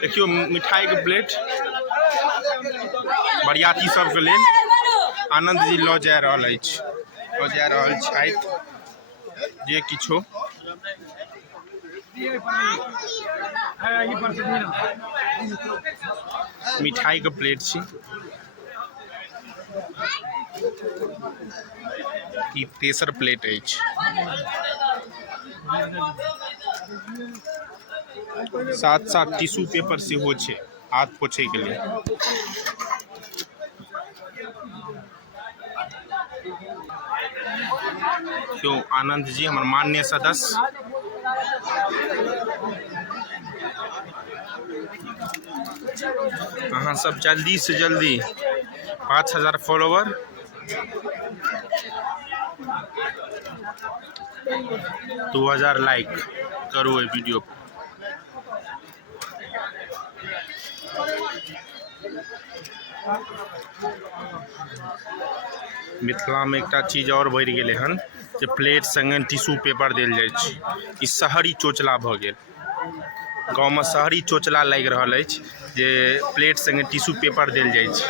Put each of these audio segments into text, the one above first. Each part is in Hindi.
देखियो मिठाई के प्लेट बरियाती सबके लेल आनंद जी लऽ जा रहल छथि जे किछो मिठाई के प्लेट छी ई तेसर प्लेट अछि साथ साथ टिश्यू पेपर सेहो छै हाथ पोछे के लिए तो आनंद जी हमारे माननीय सदस्य अहाँ सब जल्दी से जल्दी 5000 फॉलोवर 2000 लाइक करू ए वीडियो मिथिला में एक चीज और बढ़ि गेलै हन जे प्लेट संगे टिश्यू पेपर देल जाइ छै ई शहरी चोचला भऽ गेल गाँव में शहरी चोचला लागि रहल अछि जे प्लेट संगे टिश्यू पेपर देल जाइ छै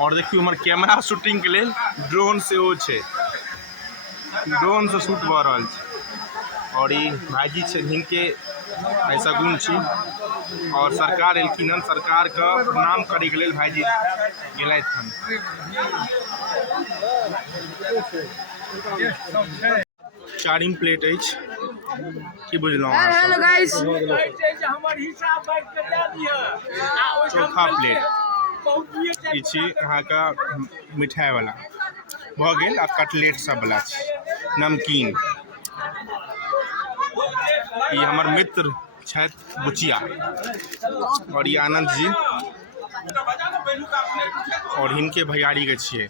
और देखियो हमर कैमरा शूटिंग के लिए ड्रोन से ड्रोन से शूट भऽ रहल छै और ई भाईजी छै हिनके सगुन छी और सरकार एलखिन हन सरकार के नाम करे के लेल भाईजी गेलथि हन चारिम प्लेट अछि की बुझलहुँ हेलो गाइस चौथा प्लेट ई छी अहाँके मिठाई वाला भऽ गेल आ कटलेट सब वाला छै नमकीन ये हमर मित्र छथि बुचिया और ये आनंद जी और हिनके भैयारी के छियै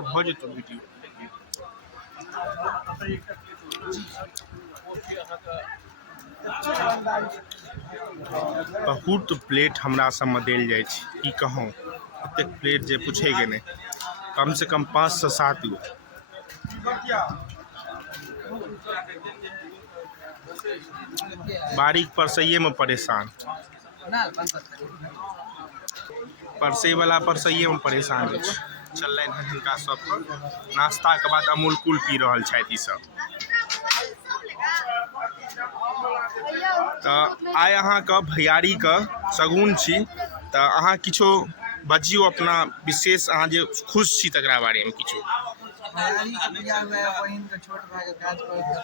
भऽ जेतौ वीडियो बहुत प्लेट हमरा सबमे देल जाइ छै की कहूँ एतेक प्लेट जे पूछे के नहीं कम से कम 5 से 7 गो बारीक परसैये में परेशान परसै वाला परसैये में परेशान अछि चललै हिनका सब पर नाश्ता के बाद अमूल कूल पी रहल छथि ई सब तऽ आइ अहाँके भैयारी के सगुन छी तऽ अहाँ किछो बजियो अपना विशेष अहाँ जे खुश छी तकरा बारे में किछो भैयारी के बियाह में बहिन के छोट भाई के काज करत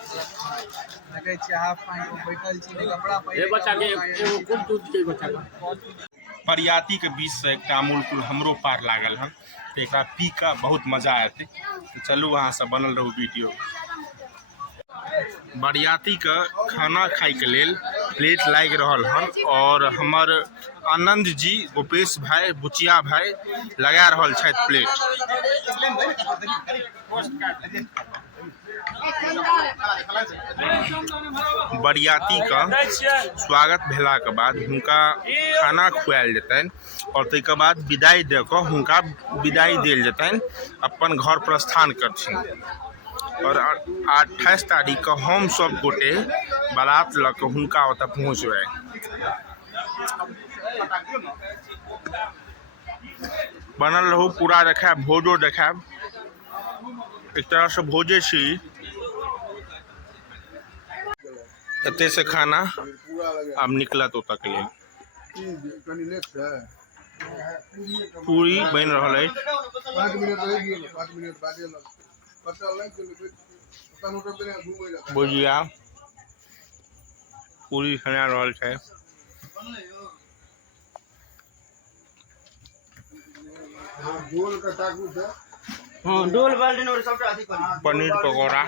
लगे छै हाफ पैंट में बैठल छी कपड़ा पहिरे बच्चा के एगो कोन दूध के बच्चा बरियाती के बीच से एक अमूल कूल हमरो पार लागल हन तऽ एकरा पी कऽ बहुत मजा एतै तऽ चलू अहाँ सब बनल रहू वीडियो बरियाती के खाना खाई के लेल प्लेट लागि रहल हन और हमर आनंद जी गोपेश भाई बुचिया भाई लगा रहल छथि प्लेट बरियाती का स्वागत भेला के बाद हुनका खाना खुआल जेतनि और ताहिके बाद विदाई दे कऽ हुनका विदाई देल जेतनि अपन घर प्रस्थान करथिन और 28 तारीख के हम सब गोटे बारात लऽ कऽ हुनका ओतऽ पहुँचबै बनल रहू पूरा देखाब भोजो देखाब एक तरह से भोजे छी एते से खाना अब निकलत ओतऽ के लिए पूरी बन रहल है भुजिया पूरी खना रहल है पनीर पकौड़ा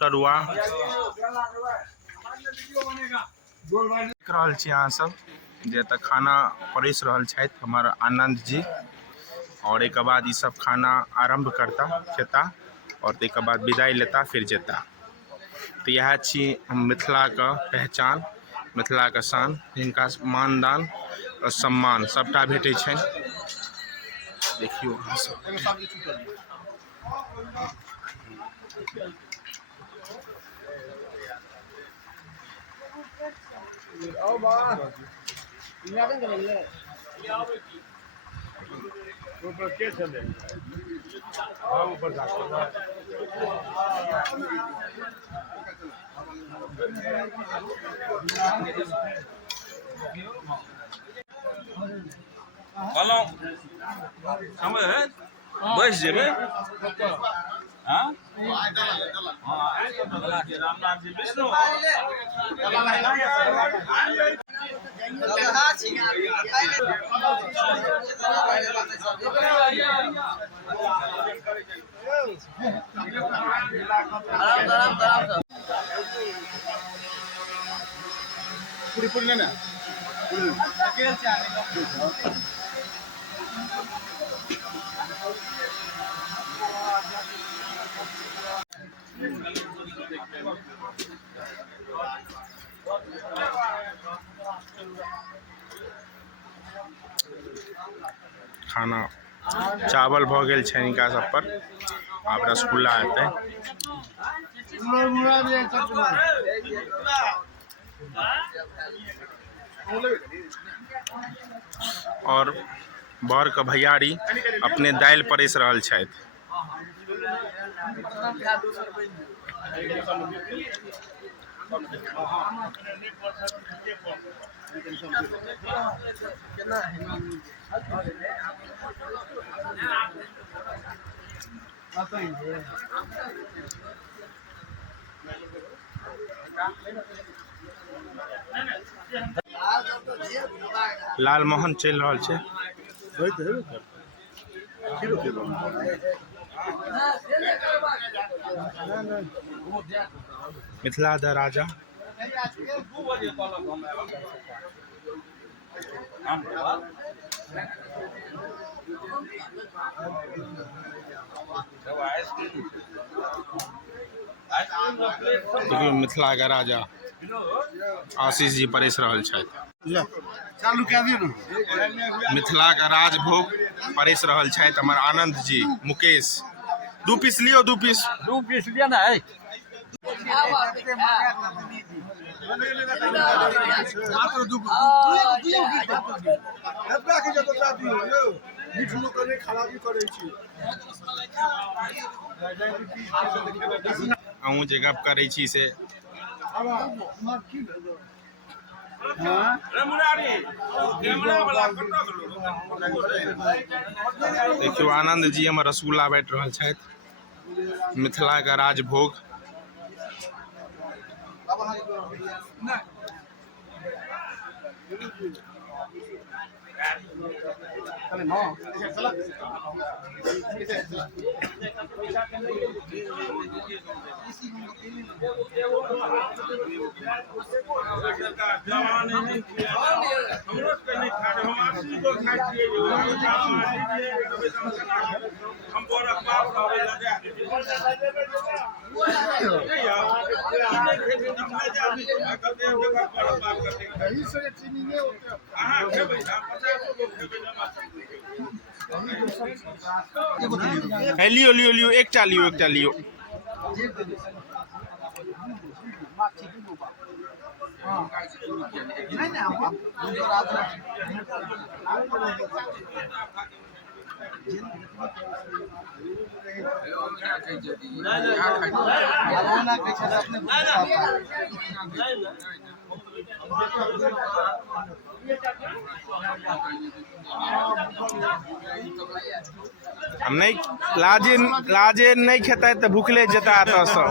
तरुआ देख रहल छी अहाँ सब जे खाना परेस रहल छथि हमर आनंद जी और एक बाद ये सब खाना आरंभ करता खेता और एक बाद विदाई लेता फिर जेता। तो यह छी मिथिला का पहचान, मिथिला का शान, जिनका मानदान और सम्मान सबटा भेटै छै। देखियो अहाँ सब बैस जेबै खाना चावल भऽ गेल छै हिनका सब पर। आब रसगुल्ला हेतै। और बर के भैयारी अपने दालि परसि रहल छथि। लालमोहन चलि रहल छै। मिथिला द राजा देखियो मिथिला के राजा आशीष जी परसि रहल छथि। चालू कए दियौ ने। मिथिला का राजभोग परसि रहल छथि हमर आनंद जी मुकेश। 2 पीस लियो, 2 पीस। 2 पीस लिया ना है। अहूँ जे गप करै छी से देखियो आनंद जी हमर रसगुल्ला बाँटि रहल छथि। मिथिला का राजभोग। लियो लियो लियो, एकटा लियो, एकटा लियो। हम नहीं लाजे नहीं खेता तो भूखले जेता एतऽ सँ।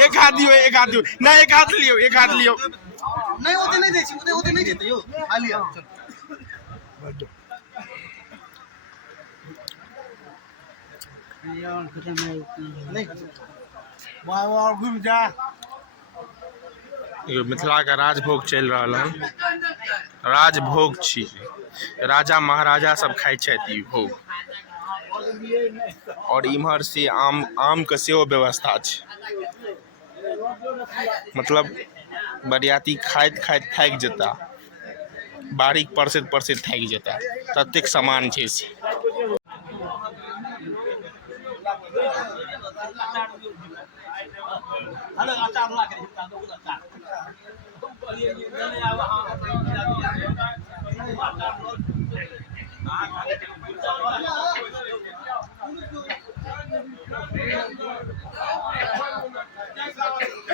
एक हाथ दियो, एक हाथ दियो। नहीं, एक हाथ लियो, एक हाथ लियो। नहीं ओते नहीं दै छी, ओते नहीं देते यौ। खा लिया। नहीं और घूम जा एगो मिथिला का राजभोग चल रहा है। राजभोग छी, राजा महाराजा सब खाइ छथि ई भोग। और इम्हर से आम के सेहो व्यवस्था छै। मतलब बरियाती खाइत खाइत थाकि जेता, बारीक परसैत परसैत थाकि जेता, ततेक सामान छै से।